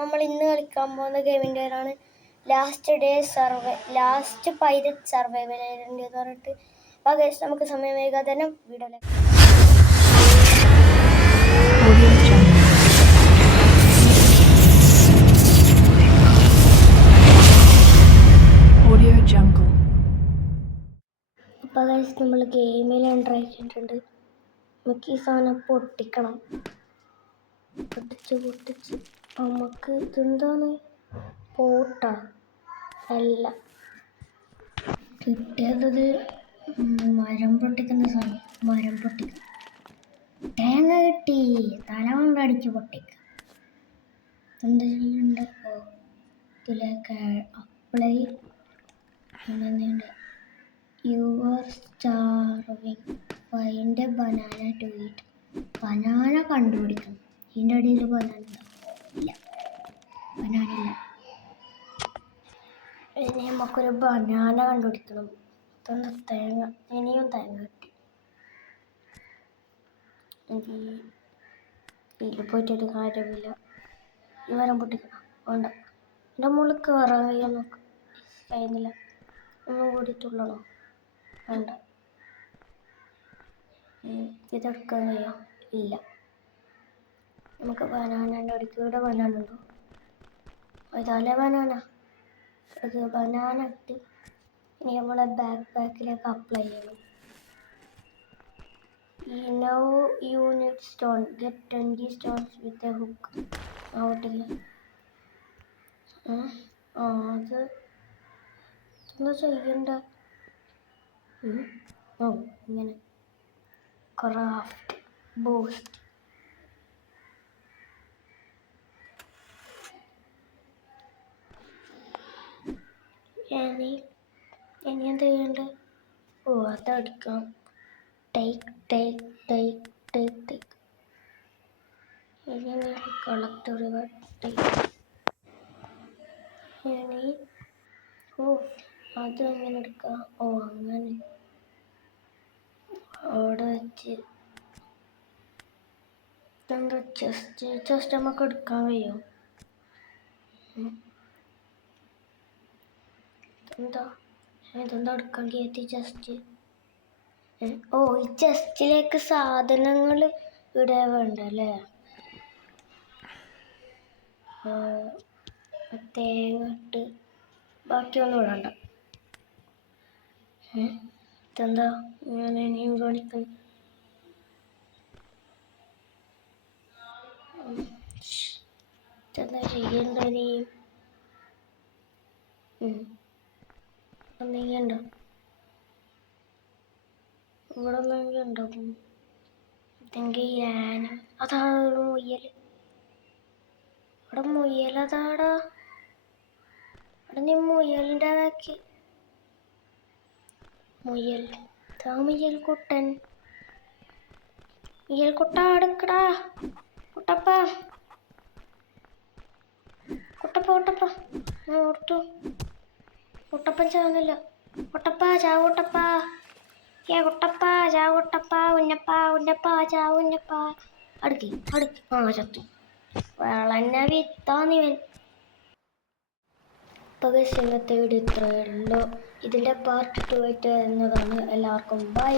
നമ്മൾ ഇന്ന് കളിക്കാൻ പോകുന്ന ഗെയിമിൻ്റെ പേരാണ് ലാസ്റ്റ് പൈരറ്റ് സർവൈവൽ ഐലൻഡ് എന്ന് പറഞ്ഞിട്ട്. അപ്പോൾ ഗൈസ് നമുക്ക് സമയം വൈകാതെ തന്നെ വീഡിയോയിലേക്ക്. അപ്പോൾ ഗൈസ് നമ്മൾ ഗെയിമിൽ എൻ്റർ ആയിട്ടുണ്ട്. നമുക്ക് ഈ സാധനം പൊട്ടിക്കണം. പൊട്ടിച്ച് നമുക്ക് ഇതെന്താണ് പോട്ടാ അല്ല കിട്ടിയത് മരം പൊട്ടിക്കുന്ന സാധനം. മരം പൊട്ടിക്കുക, തേങ്ങ കിട്ടി, തല കൊണ്ടടിച്ച് പൊട്ടിക്കുക. എന്താ ചെയ്യണ്ട? ഇതിലേക്ക് അപ്ലൈ അങ്ങനെയുണ്ട്. You are starving, find a banana to eat. Banana കണ്ടുപിടിക്കണം. ഇതിൻ്റെ അടിയിൽ ബനാന ഇല്ല, ബനാന ഇല്ല. ഇനി നമുക്കൊരു ബനാന കണ്ടുപിടിക്കണം. ഇതൊന്ന് തേങ്ങ, ഇനിയും തേങ്ങ കിട്ടി. ഇതിൽ പോയിട്ടൊരു കാര്യമില്ല. ഈ മരം പൊട്ടിക്കണം. വേണ്ട, എൻ്റെ മുകളിൽ കയറാൻ കഴിയാൻ നോക്ക്. കഴിയുന്നില്ല. ഒന്നും കൂടിയിട്ടുള്ളണോ? വേണ്ട. ഇതെടുക്കാൻ കഴിയാം? ഇല്ല. നമുക്ക് ബനാനൻ്റെ അടിക്ക് ഇവിടെ ബനാന ഉണ്ടോ? ഇതല്ലേ ബനാന. ഇത് ബനാന ഇട്ട് ഇനി നമ്മളെ ബാക്ക് പാക്കിലേക്ക് അപ്ലൈ ചെയ്യണം. Now you need stone. Get 20 stones with a hook. ആവട്ടില്ല. അത് എന്താ ചെയ്യണ്ട? ഇങ്ങനെ ക്രാഫ്റ്റ് ബൂസ്റ്റ്. ഇനി എന്താ ചെയ്യണ്ട? അതടിക്കാം. ടേക്ക്. ഇനി കളക്ട് റിവാർഡ്. ഇനി അത് എങ്ങനെ എടുക്കാം? അങ്ങനെ അവിടെ വെച്ച് എന്താ ജസ്റ്റ് നമുക്ക് എടുക്കാൻ കഴിയും. ഇതെന്താ എടുക്കാൻ കഴിയാത്ത ജസ്റ്റ്? ഈ ചെസ്റ്റിലേക്ക് സാധനങ്ങൾ ഇടാൻ വേണ്ടല്ലേ? തേങ്ങ ഇട്ട് ബാക്കിയൊന്നും ഇടണ്ട. ഇതെന്താ ഞാൻ ഇനിയും കാണിക്കുന്നു? ഇതെന്താ ചെയ്യണ്ട? ഇനിയും എന്തെങ്കിലുണ്ടോ? ഇവിടെ എന്തെങ്കിലും ഉണ്ടാകും. ഇതെങ്കിൽ ഞാൻ അതാണ് മുയൽ. അവിടെ മുയൽ അതാടാ. അവിടെ നീ മുയലിൻ്റെ ബാക്കി മുയൽ. മുയൽക്കുട്ടൻ. മുയൽക്കുട്ട അടുക്കടാ. കുട്ടപ്പ ഓർത്തു. കുട്ടപ്പൻ ചാവുന്നില്ല. കുട്ടപ്പ ചാവ്. കുട്ടപ്പ ചാവുട്ടപ്പ. ഉന്നപ്പ ചാവ്. ഉന്നപ്പ അടുക്കി. ചത്തു. വളന്നെ വിത്താന്നിവൻ. ഇപ്പോൾ ഇന്നത്തെ വീഡിയോ ഇത്രയേ ഉള്ളൂ. ഇതിൻ്റെ പാർട്ട് 2 ആയിട്ട് വരുന്നതാണ്. എല്ലാവർക്കും ബൈ.